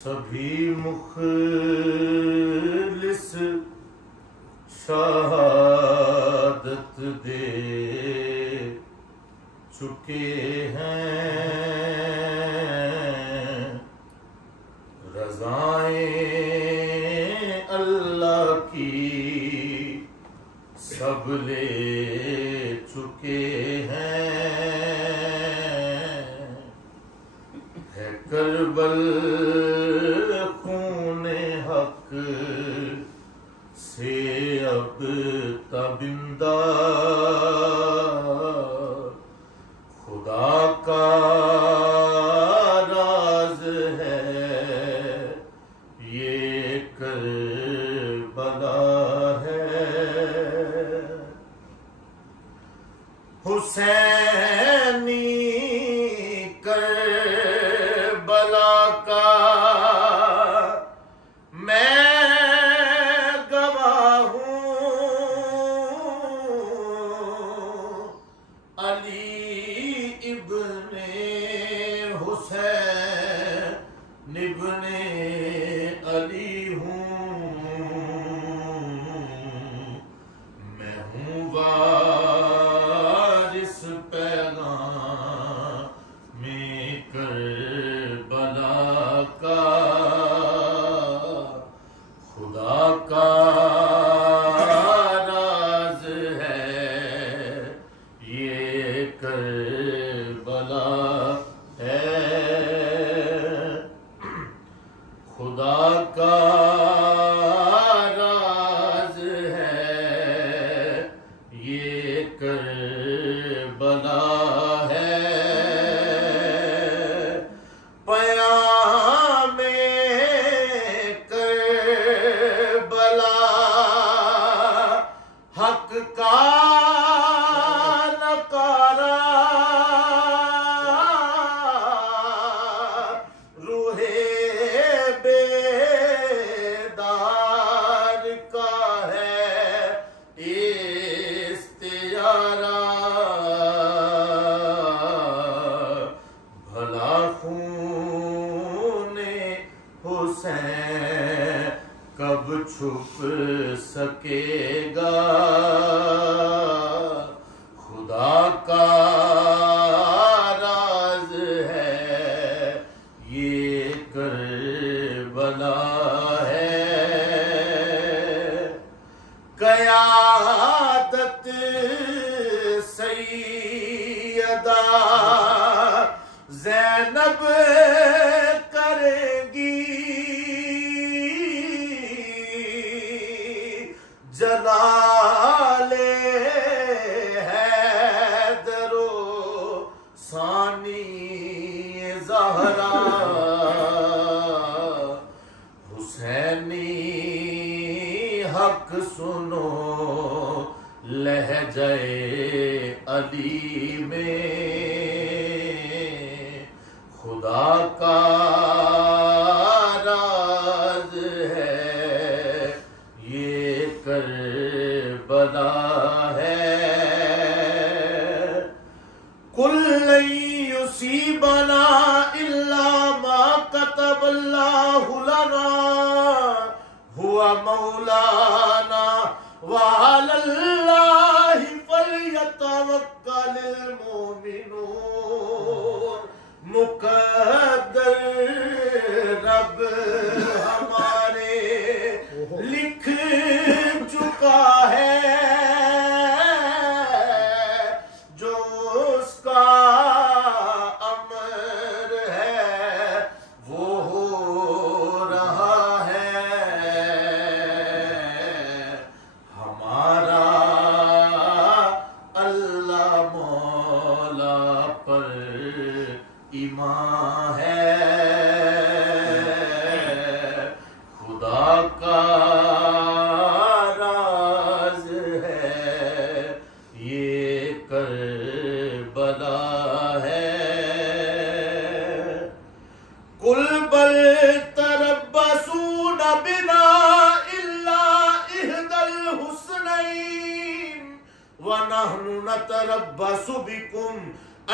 سبھی مخلص شہادت دے چکے ہیں، رضائیں اللہ کی سب لے چکے ہیں، ہے کربل خون حق سے اب تابندہ، خدا کا راز ہے یہ کربلا ہے، حسینی کربلا کا میں گواہ ہوں، علی ابن حسین ابن علی ہوں، میں ہوں وارث پیغام کربلا کا، خدا کا راز ہے یہ کربلا ہے، خدا کا راز ہے یہ کربلا ہے، پیام کربلا حق کا نکارا، روح بیدار کا ہے استعارہ، بھلا خون حسین کب چھپ سکے گا، خدا کا راز ہے یہ کربلا ہے، قیادت سیدہ زینب کرے گی، جلال حیدر و ثانی زہرا، حسینی حق سنو لہجہ علی میں، خدا کا راز ہے یہ کربلا ہے، قُل لَن يُصِيبَنَا إِلَّا مَا كَتَبَ اللَّهُ لَنَا هُوَ مَوْلَانَا وَعَلَى اللَّهِ فَلْيَتَوَكَّلِ الْمُؤْمِنُونَ، مقدر رب ہمارے لکھ چکا ہے، جو اس کا امر ہے وہ ہو رہا ہے، ہمارا اللہ مولا پر ایمان ہے، خدا کا راز ہے یہ کربلا ہے، قُلْ بَلْ تَرَبَّصُونَ بِنَا إِلَّا إِحْدَى الْحُسْنَيْنِ وَنَحْنُ نَتَرَبَّصُ بِكُمْ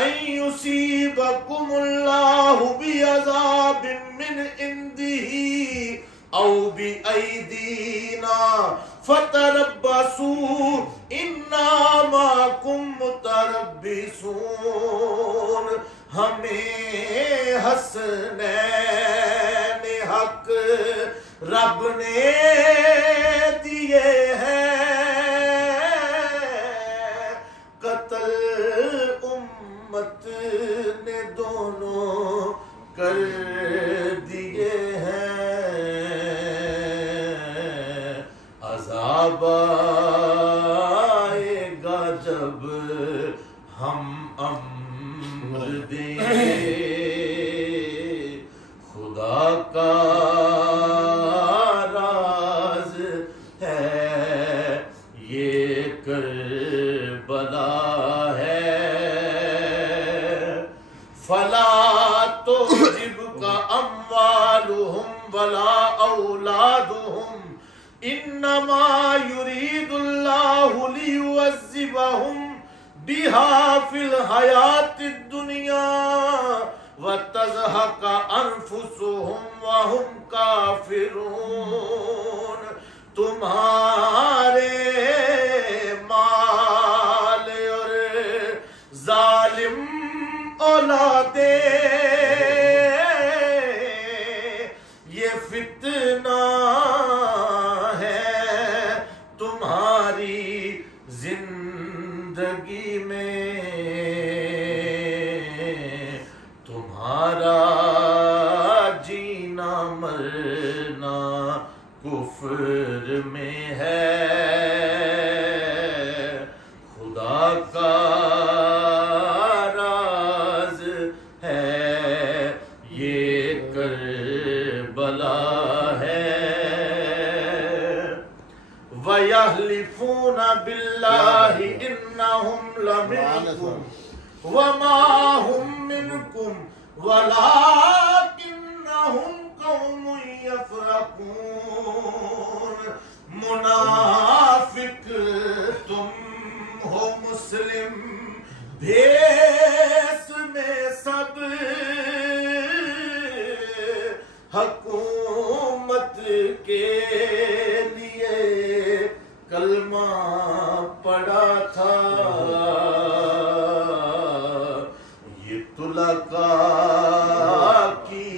ان یصیبکم اللہ بعذاب من عنده او بایدینا فتربصوا انا معکم متربصون. ہمیں حسنین حق رب نے دیے ہیں، قتل امت نے دونوں کر دیے ہیں. عذاب آئے گا جب ہم امر دیں، خدا کا راز ہے یہ کربلا ہے. فلا تعجبک اموالہم ولا اولادہم انما یرید اللہ لیعذبہم بہا فی الحیات الدنیا وتزہق انفسہم وہم کافرون. تمہارے مال اور ظالم اولادیں یہ فتنہ ہے تمہاری زندگی میں. تمہارا جینا مرنا کفر میں ہے. خدا کا راز ہے یہ کربلا ہے. وَيَحْلِفُونَ بِاللَّهِ إِنَّهُمْ لَمِنْكُمْ وَمَا هُمْ مِنْكُمْ وَلَكِنَّهُمْ قَوْمٌ يَفْرَقُونَ. منافق تم ہو مسلم بھیس میں سب، حکومت کے لیے کلمہ پڑا تھا. یہ طلقاء کی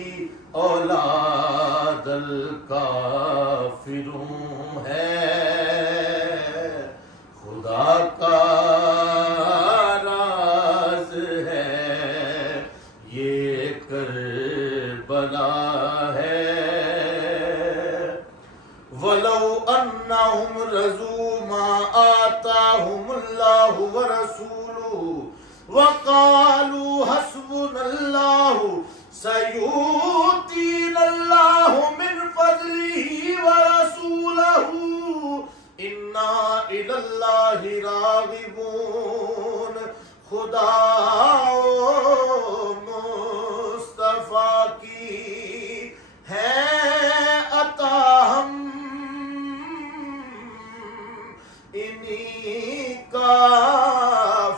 اولاد الکافرون ہے. خدا کا راز ہے یہ کربلا ہے. وَلَوْ أَنَّهُمْ رَضُوا مَا آتَاهُمُ اللَّهُ وَرَسُولُهُ وَقَالُوا حَسْبُنَا اللَّهُ سَيُؤْتِينَا اللَّهُ مِنْ فَضْلِهِ وَرَسُولُهُ إِنَّا إِلَى اللَّهِ راغبون. خدا مصطفیٰ کی ہے عطا، ہم انہی کا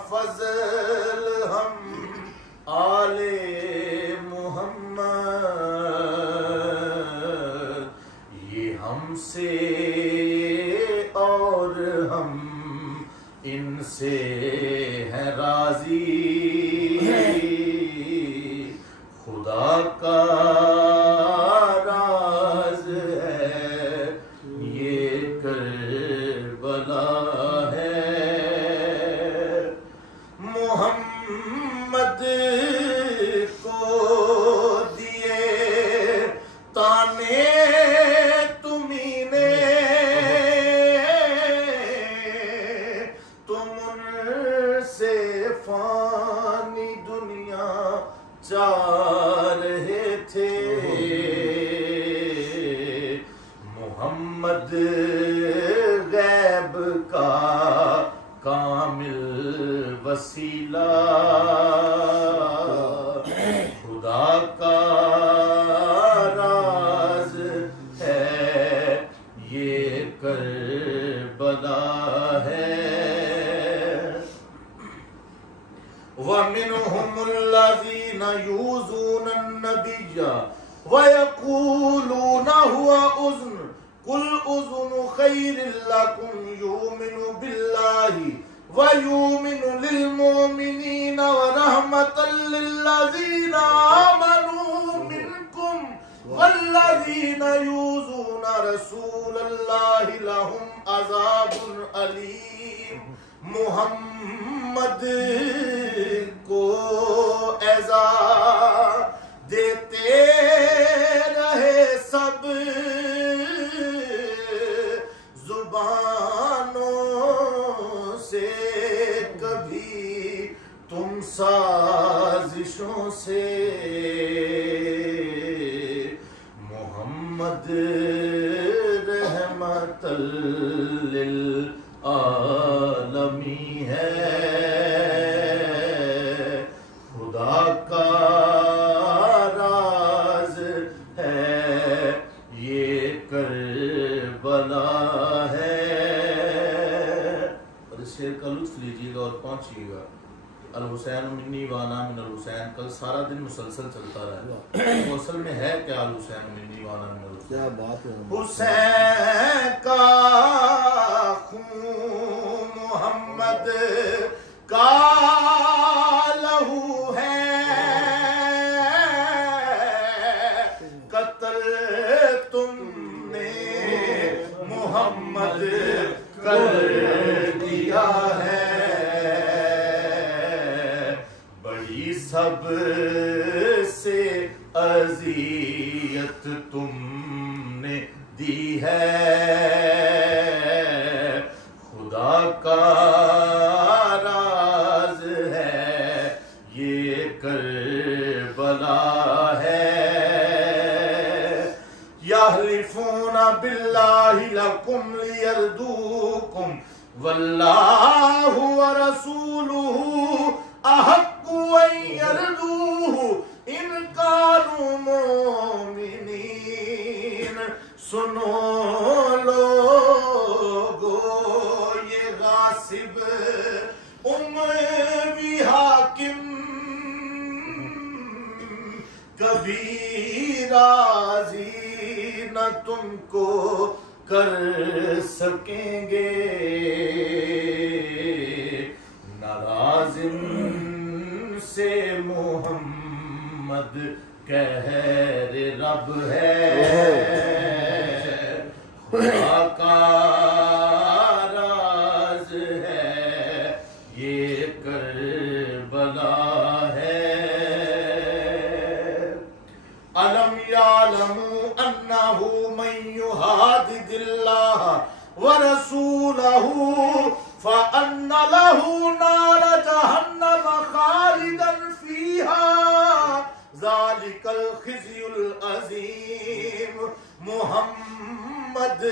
فضل، ہم آل محمد یہ ہم سے اور ہم ان سے ہیں راضی. خدا کا راز ہے یہ کربلا ہے. محمد کو دیے تانے تمہیں نے، تم ان سے فانی دنیا چاہ رہے تھے. محمد غیب کا کامل وسیلہ، خدا کا راز الذین یؤذون النبی ویقولون هو اذن قل اذن خیر لکم یؤمن باللہ وَيُؤْمِنُ لِلْمُؤْمِنِينَ وَرَحْمَةً لِلَّذِينَ آمَنُوا مِنْكُمْ وَالَّذِينَ يُؤْذُونَ رَسُولَ اللَّهِ لَهُمْ عَذَابٌ أَلِيمٌ محمد کو ایذا دیتے رہے سب زبانوں سے، کبھی تم سازشوں سے محمد رحمت للعالمین ہے، خدا کا راز ہے یہ کربلا ہے۔ اور اس شعر کا لطف لیجیے گا اور پہنچیے گا۔ الحسین منی وانا من الحسین کل سارا دن مسلسل چلتا رہا، وہ اصل میں ہے کیا الحسین منی وانا من الحسین؟ کیا بات ہے، حسین کا خون محمد کا لہو ہے، قتل تم نے محمد کر دیا ہے، بڑی سب سے اذیت تم نے دی ہے، خدا کا راز ہے یہ کربلا ہے۔ یحلفون باللہ لکم لیردوکم واللہ ورسولہ احق ان یردوہ ان کانوا مومنین۔ سنو لوگو یہ غاصب اموی حاکم کبھی راضی نہ تم کو کر سکیں گے، ناراض سے محمد قہر رب ہے، خدا کا راز ہے یہ کربلا ہے۔ أَلَمْ يَعْلَمُوا أَنَّهُ مَنْ يُحَادِدِ اللَّهَ وَرَسُولَهُ فَأَنَّ لَهُ نَارَ جَهَنَّمَ خَالِدًا فِيهَا ذَلِكَ الْخِزْيُ الْعَظِيمُ۔ محمد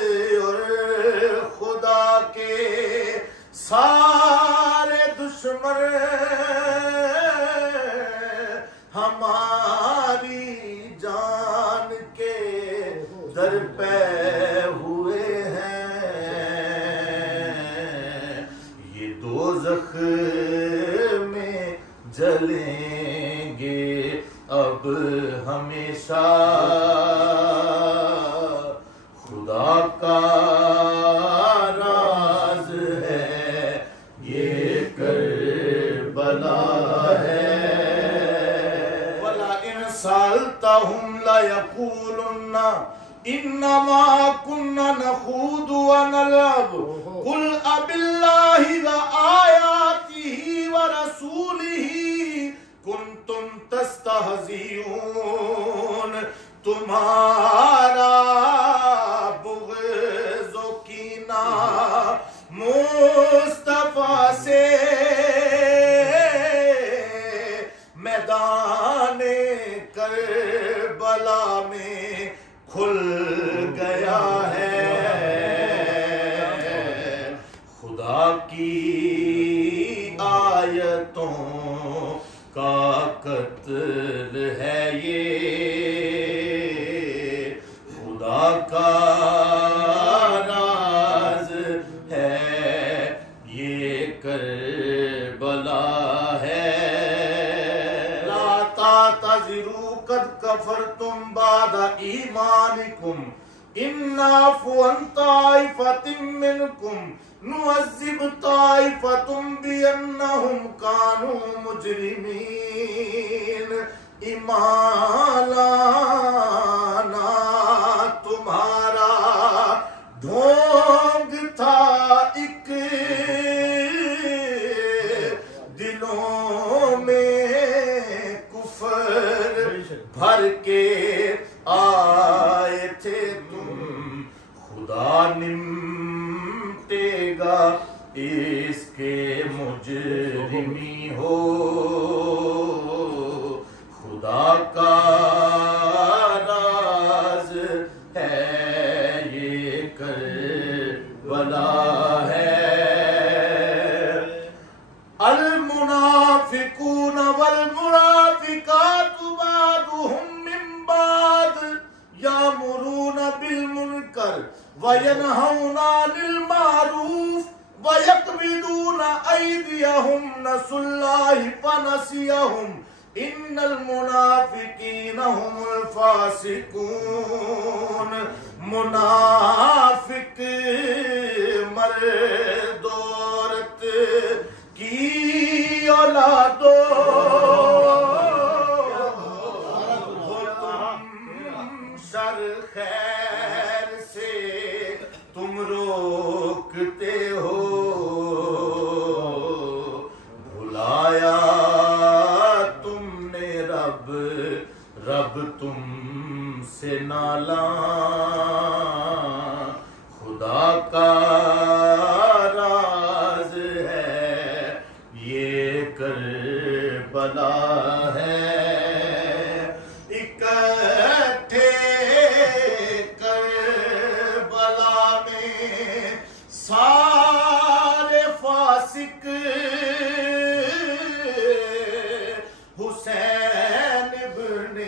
اور خدا کے سارے دشمن ہماری جان کے در پہ ہوئے ہیں، یہ دوزخ میں جلیں گے اب ہمیشہ، خدا کا راز ہے یہ کربلا ہے۔ وَلَئِنْ سَأَلْتَهُمْ لَيَقُولُنَّ إِنَّمَا كُنَّا نَخُوضُ وَنَلْعَبُ قُلْ أَبِاللَّهِ وَآيَاتِهِ وَرَسُولِهِ كُنْتُمْ تَسْتَهْزِئُونَ۔ تمہارا بغض و کینہ مصطفیٰ سے میدان کربلا میں کھل گیا ہے، خدا کی آیتوں کا قتل ہے یہ، خدا کا راز ہے یہ کربلا ہے۔ لا تعذروا قد كفرتم بعد ایمانکم ان نعفو عن طائفة منکم نعذب طائفة بأنهم كانوا مجرمین ایمان لانا تمہارا ڈھونگ تھا ایک دلوں میں کفر بھر کے آئے تھے تم خدا نمٹے گا اس کے مجرمی ہو خدا کا راز ہے یہ کربلا ہے المنافقون والمنافقات بعضهم من بعض یامرون بالمنکر وینہون عن المعروف ویقبضون ایدیہم نسوا اللہ فنسیہم ان المنافقین هم الفاسقون منافق مرد عورت کی اولادو ہو تم شر خیر سے تم روکتے ہو بھلایا رب تم سے نالاں خدا کا راز ہے یہ کربلا ہے اکٹھے کربلا میں سارے فاسق حسین ابن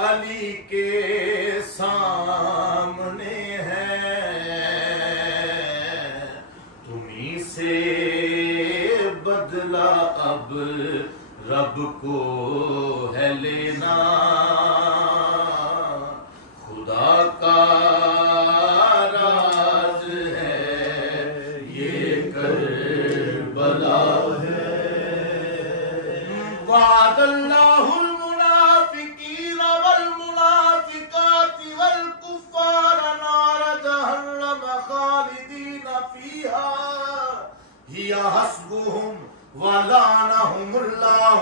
علی کے سامنے ہیں تمہیں سے بدلہ اب رب کو ہے لینا خدا کا راز ہے یہ کربلا ہے وعد اللہ المنافقین والمنافقات والکفار نار جہنم خالدین فیہا ہی حسبهم ولعنهم اللہ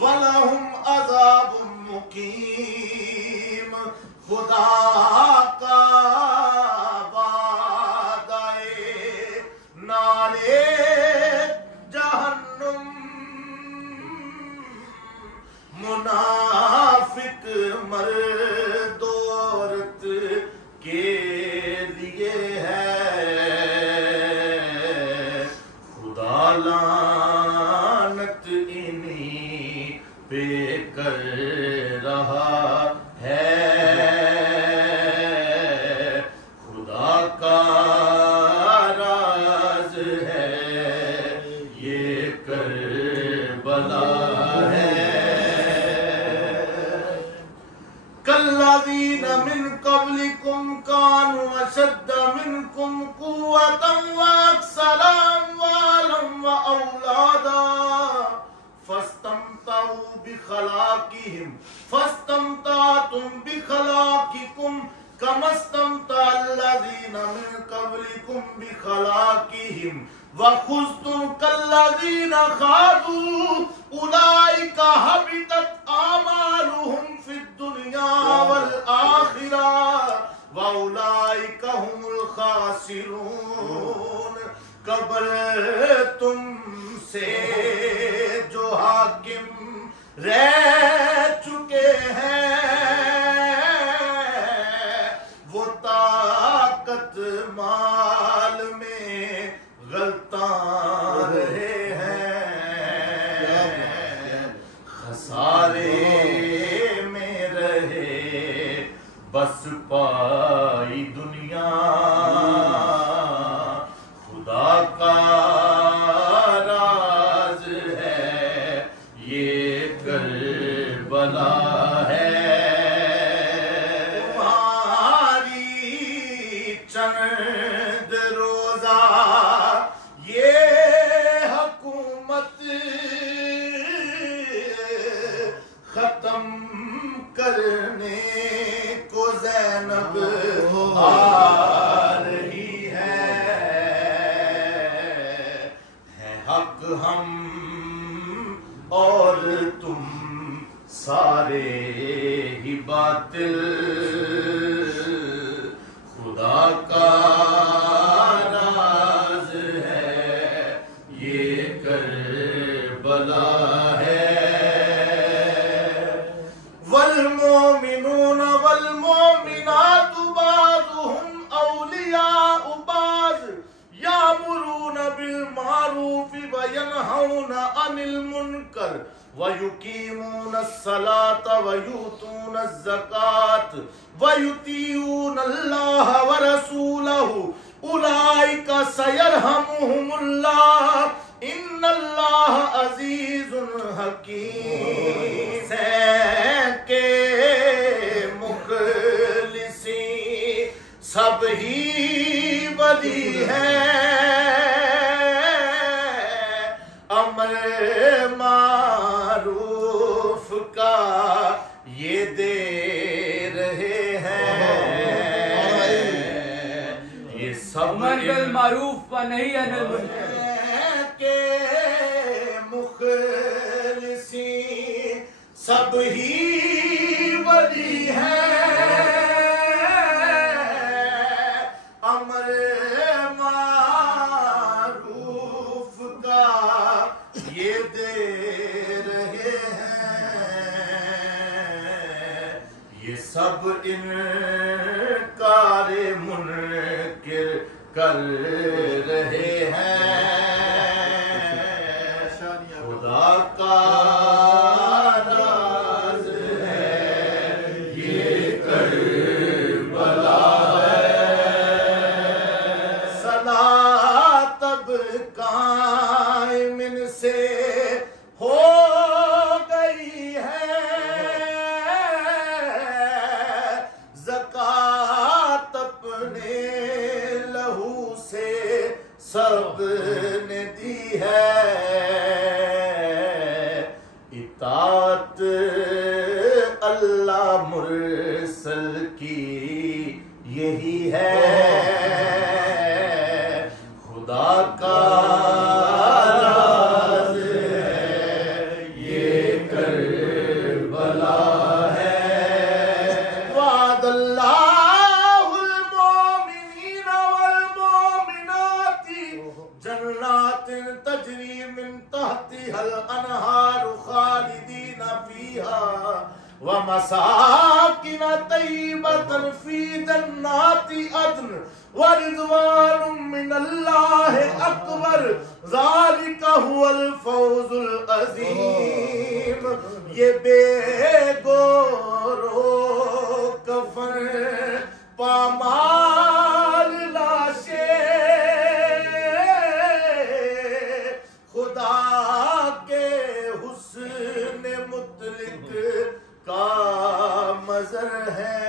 ولہم عذاب مقیم خدا کا وعدہ نارے جہنم منافق مرد عورت کے لیے ہے خدا لعنت انہی پہ کر رہا ہے خدا کا راز ہے یہ کربلا ہے كالذين من قبلكم كانوا أشد منكم قوة وأكثر أموالا وأولادا فاستمتعوا فاستمتعتم بخلاقكم كما استمتع الذين من قبلكم بخلاقهم وخذتم كالذين خاضوا أولئك حبطت أعمالهم في الدنيا والآخرة وأولئك هم الخاسرون قبل تم سے جو حاکم رہ چکے ہیں وہ طاقت مال میں غلطاں رہے ہیں خسارے میں رہے بس پائی دنیا خدا کا راز ہے یہ کربلا زینب آ رہی ہے حق ہم اور تم سارے ہی باطل خدا کا راز ہے یہ کربلا ہے والمومنون والمومنات بعضهم اولیاء بعض یامرون بالمعروف وینہون عن المنکر وَيُقِيمُونَ الصَّلَاةَ وَيُؤْتُونَ الزَّكَاةَ وَيُطِيعُونَ اللَّهَ وَرَسُولَهُ أُولَئِكَ سَيَرْحَمُهُمُ اللَّهُ إِنَّ اللَّهَ عَزِيزٌ حَكِيمٌ کہ مخلصین سب ہی ولی ہے امر معروف کا یہ دے رہے ہیں یہ سب امر بالمعروف و نہی عن المنکر کہ مخلصین سب ہی ولی ہیں امر معروف کا یہ دے رہے ہیں یہ سب انکار منکر کر رہے ہیں خدا کا راز ہے یہ کربلا ہے صلاح تب قائم سے ہو گئی ہے زکوٰۃ اپنے لہو سے سب نے دی ہے اطاعت اللہ مرسل کی یہی ہے خدا کا راز ہے یہ کربلا ہے وعد اللہ المؤمنین والمؤمنات جنات تجری من تحتها الانہار خالدین فیہا ومساکن طیبۃ فی جنات عدن ورضوان من اللہ اکبر ذالک هو الفوز العظیم یہ بے گورو کفن پامال لاشیں خدا کے حسن مطلق کا مظہر ہے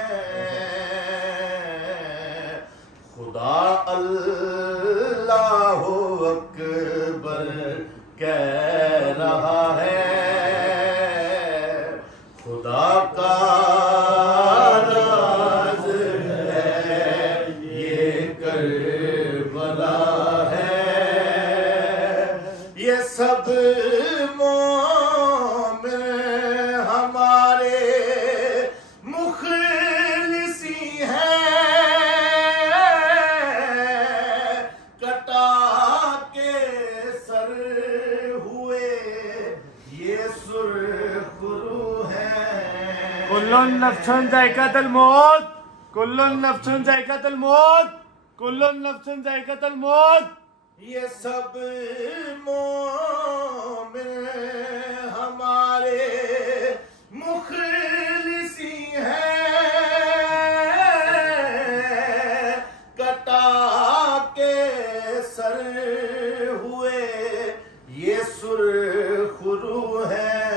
خدا اللہ اکبر کہہ رہا ہے خدا کا راز ہے یہ کربلا ہے یہ سب مومن ہمارے مخلصی ہیں کٹا کے سر ہوئے یہ سرخرو ہیں کل نفس ذائقۃ الموت کل نفس ذائقۃ الموت کل نفس ذائقۃ الموت یہ سب مومن ہمارے مخلصی ہیں کٹا کے سر ہوئے یہ سرخرو ہیں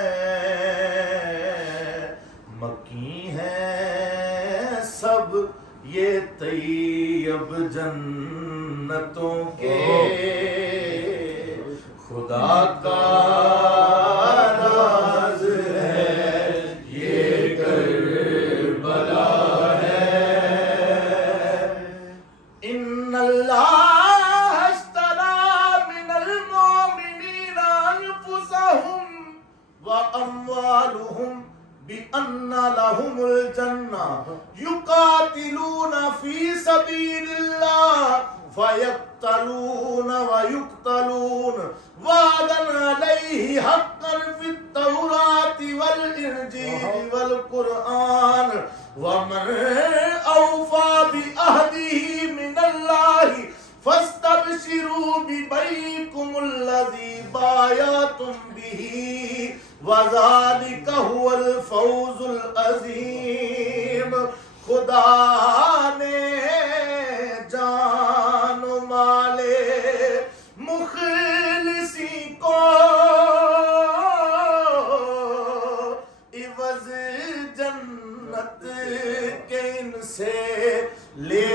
مکی ہیں سب یہ طیب جنتوں کے خدا کا راز ہے یہ کربلا ہے يقاتلون في سبيل الله فيقتلون ويقتلون وعدا عليه حقا في التوراة والإنجيل والقرآن ومن أوفى بعهده من الله فاستبشروا ببيعكم الذي بايعتم به وذلك هو الفوز العظیم. خدا نے جان و مال مخلصی کو عوض جنت کے ان سے لے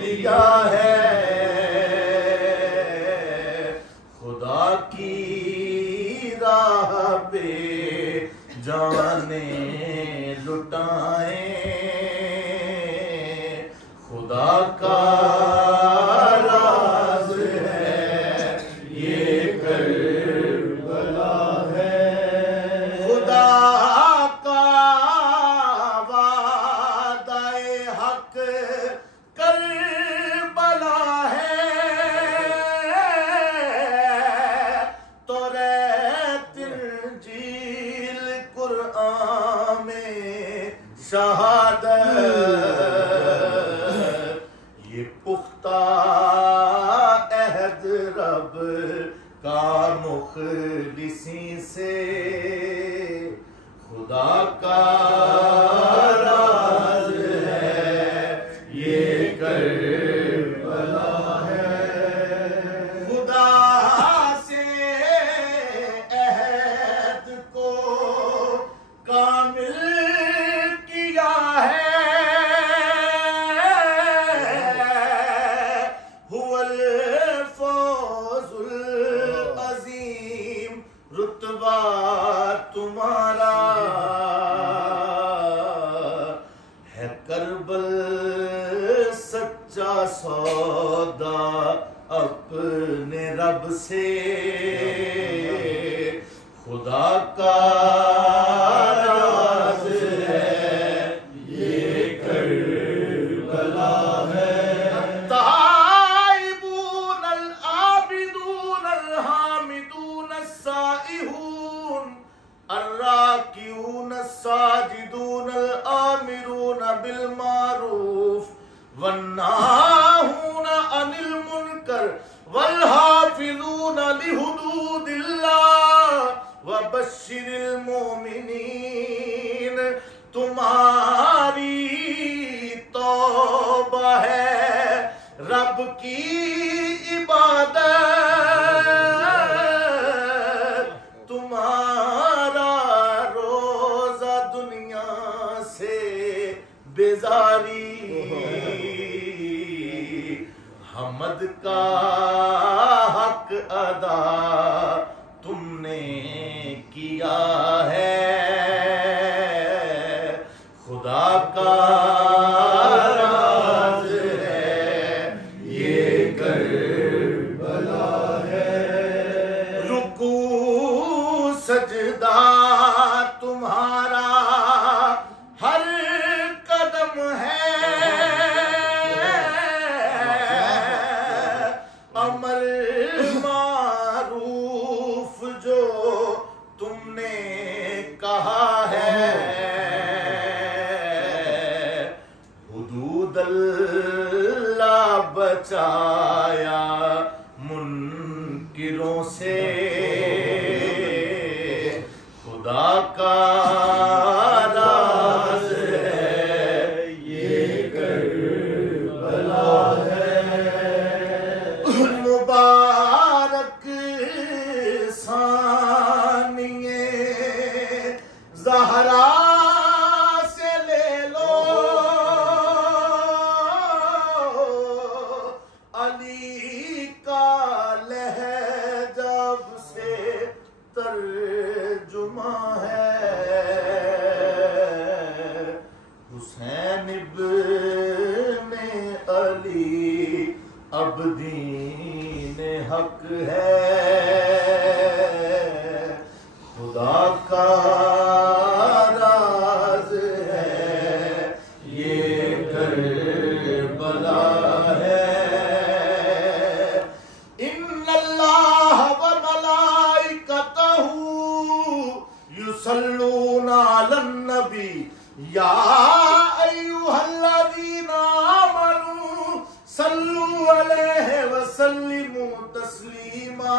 لیا ہے. خدا کی راہ پہ جانیں لٹائیں. خدا کا راز ہے یہ کربلا ہے. خدا کا وعدہ حق کربلا ہے. توریت انجیل قرآن میں شہادت یہ پختہ عہد رب کا مخلصی سے. خدا کا راز ہے یہ کربلا ہے. خدا سے عہد کو کامل کیا ہے. هو الفوز العظیم. رتبہ تمہارا ہے کربل سچا سودا اپنے رب سے. خدا کا راز ہے یہ کربلا ہے. التائبون العابدون الحامدون السائحون الراکعون الساجدون الآمرون بالمعروف والناہون عن المنکر والحافظون لحدود اللہ وبشر المومنین. تمہاری توبہ ہے رب کی عبادت. تمہارا روزہ دنیا سے بیزاری. حمد کا حق ادا تم نے کیا ہے. خدا کا راز ہے یہ کربلا ہے. رکوع سجدہ تمہارا ہر قدم ہے. امر معروف جو تم نے کہا ہے. حدود اللہ بچایا منکروں سے. خدا کا راز ہے یہ کربلا ہے. مبارک ثانیے زہرا سے لے لو. علی کا لہجہ جب سے ترجمہ ہے. حسین ابن علی اب دین حق ہے. خدا کا راز ہے یہ کر صلو علیہ وسلموا تسلیما